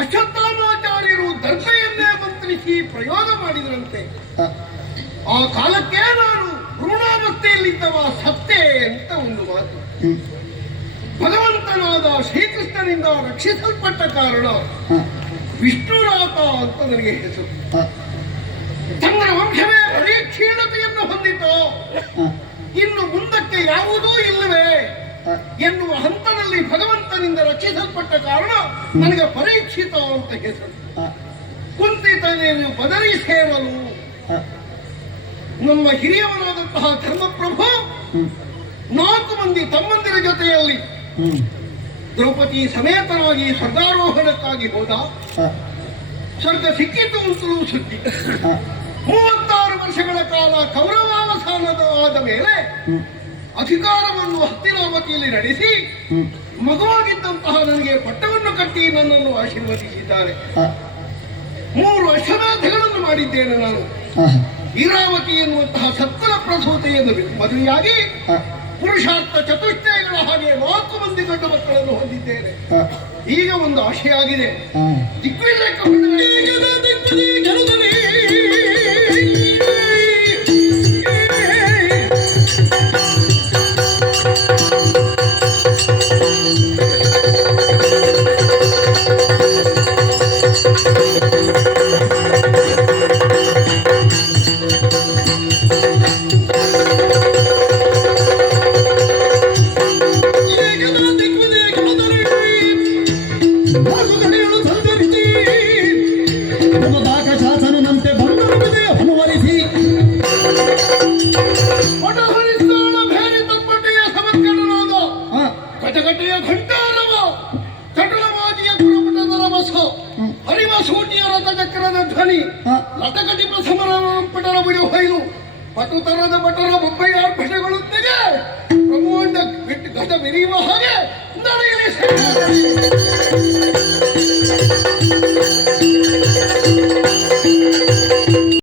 ಅಶ್ವತ್ಥಾಮಾಚಾರ್ಯರು ದರ್ಭೆಯನ್ನೇ ಮಂತ್ರಿಸಿ ಪ್ರಯೋಗ ಮಾಡಿದರಂತೆ. ಆ ಕಾಲಕ್ಕೆ ನಾನು ಭ್ರೂಣಾವಸ್ಥೆಯಲ್ಲಿದ್ದವ ಸತ್ತೆ ಅಂತ ಒಂದು ಮಾತು. ಭಗವಂತನಾದ ಶ್ರೀಕೃಷ್ಣನಿಂದ ರಕ್ಷಿಸಲ್ಪಟ್ಟ ಕಾರಣ ವಿಷ್ಣುನಾಥ ಅಂತ ನನಗೆ ಹೆಸರು. ಚಂದ್ರ ವಂಶವೇ ಪರೀಕ್ಷೀಣತೆಯನ್ನು ಹೊಂದಿತು. ಇನ್ನು ಮುಂದಕ್ಕೆ ಯಾವುದೂ ಇಲ್ಲವೇ ಎನ್ನುವ ಹಂತದಲ್ಲಿ ಭಗವಂತನಿಂದ ರಕ್ಷಿಸಲ್ಪಟ್ಟ ಕಾರಣ ನನಗೆ ಪರೀಕ್ಷಿತ ಅಂತ ಹೆಸರು. ಕುಂತಿತನೇನು ಬದರಿ ಸೇರಲು ನಮ್ಮ ಹಿರಿಯವನಾದಂತಹ ಧರ್ಮಪ್ರಭು 4 ಮಂದಿ ತಮ್ಮಂದಿರ ಜೊತೆಯಲ್ಲಿ ದ್ರೌಪದಿ ಸಮೇತನಾಗಿ ಸ್ವರ್ಗಾರೋಹಣಕ್ಕಾಗಿ ಹೋದ. ಸ್ವರ್ಗ ಸಿಕ್ಕಿತು ಅಂತಲೂ ಸುದ್ದಿ. 36 ವರ್ಷಗಳ ಕಾಲ ಕೌರವಾವಸಾನದ ಮೇಲೆ ಅಧಿಕಾರವನ್ನು ಹಸ್ತಿನಾವತಿಯಲ್ಲಿ ನಡೆಸಿ ಮಗುವಾಗಿದ್ದಂತಹ ನನಗೆ ಪಟ್ಟವನ್ನು ಕಟ್ಟಿ ನನ್ನನ್ನು ಆಶೀರ್ವದಿಸಿದ್ದಾರೆ. 3 ಅಶ್ವಮೇಧಗಳನ್ನು ಮಾಡಿದ್ದೇನೆ ನಾನು. ಈರಾವತಿ ಎನ್ನುವಂತಹ ಸತ್ಕಲ ಪ್ರಸೂತೆಯನ್ನು ಮದುವೆಯಾಗಿ ಪುರುಷಾರ್ಥ ಚತುಷ್ಟಯಗಳ ಹಾಗೆ 4 ಮಂದಿ ಗಂಡು ಮಕ್ಕಳನ್ನು ಹೊಂದಿದ್ದೇನೆ. ಈಗ ಒಂದು ಆಶೆಯಾಗಿದೆ. ದಿಗ್ವಿಜಯ ಲಟಕಟಿ ಸಮರ ಪಟರ ಬಿಡಿ ಹೊಯ್ಲು ಪಟು ತರದ ಬಟರ ಬೊಬ್ಬೈ ಆರ್ಭಟಗಳು